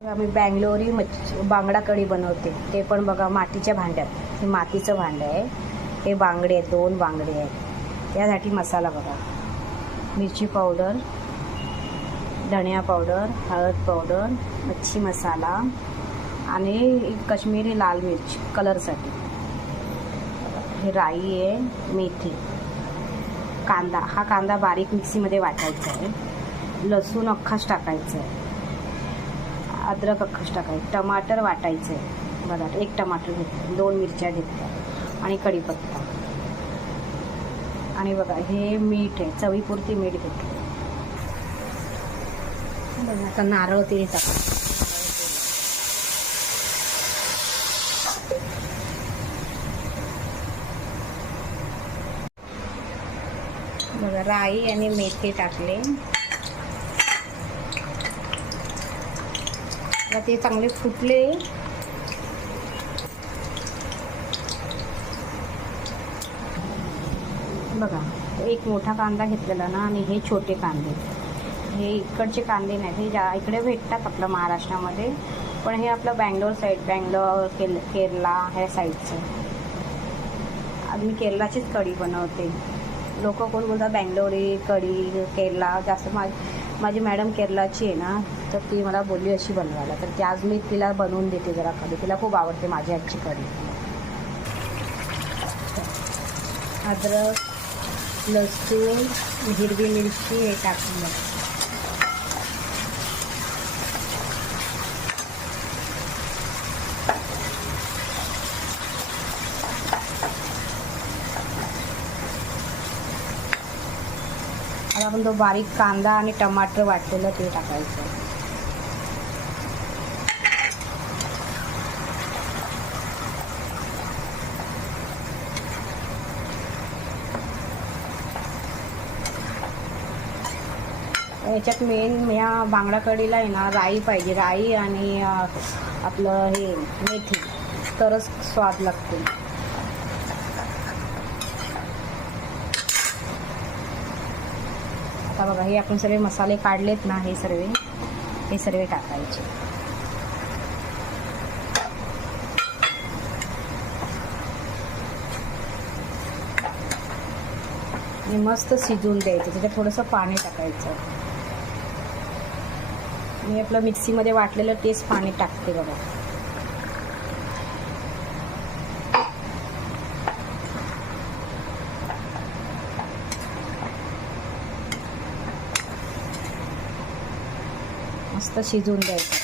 आम्ही बँगलोरी बांगडा कढी बनवते, ते पण बघा मातीच्या भांड्यात. हे मातीचं भांडं आहे. हे बांगडे आहेत, 2 बांगडे आहेत. त्यासाठी मसाला बघा, मिरची पावडर, धनिया पावडर, हळद पावडर, मच्छी मसाला आणि काश्मीरी लाल मिर्च कलरसाठी. हे राई आहे, मेथी, कांदा. हा कांदा बारीक मिक्सीमध्ये वाटायचा आहे. लसूण अख्खाच टाकायचं आहे. अद्रक अख्खाच टाकायचं. टमाटर वाटायचं आहे. बघा, 1 टमाटर घेतलं, 2 मिरच्या घेतल्या आणि कढीपत्ता. आणि बघा हे मीठ आहे, चवीपुरती मीठ घेतलं. बघा आता नारळ तेल टाकायचं. बघा राई आणि मेथी टाकले. आता ते चांगले फुटले. बघा 1 मोठा कांदा घेतलेला ना, आणि हे छोटे कांदे. हे इकडचे कांदे नाही, हे इकडे भेटतात आपल्या महाराष्ट्रामध्ये, पण हे आपलं बँगलोर साईड, बँगलोर केरला ह्या साईडचं. आज मी केरलाचीच कढी बनवते. लोक कोण बोलतात बँगलोरी कढी, केरला जास्त. माझी मॅडम केरलाची आहे ना, तर ती मला बोलली अशी बनवायला, तर ती आज मी तिला बनवून देते जरा कढी. तिला खूप आवडते माझी आजची कढी. अद्रक, लसूण, हिरवी मिरची हे टाकून द्या. आता आपण तो बारीक कांदा आणि टमाटर वाटलेलं ते टाकायचं. याच्यात मेन या बांगडा कढीला आहे ना, राई पाहिजे. राई आणि आपलं हे मेथी, तरच स्वाद लागतो. आता बघा हे आपण सर्व मसाले काढलेत ना, हे सर्व टाकायचे. आणि मस्त शिजवून द्यायचं. त्याच्यात थोडंसं पाणी टाकायचं. मी आपलं मिक्सीमध्ये वाटलेलं तेच पाणी टाकते बघा. मस्त शिजवून द्यायचं.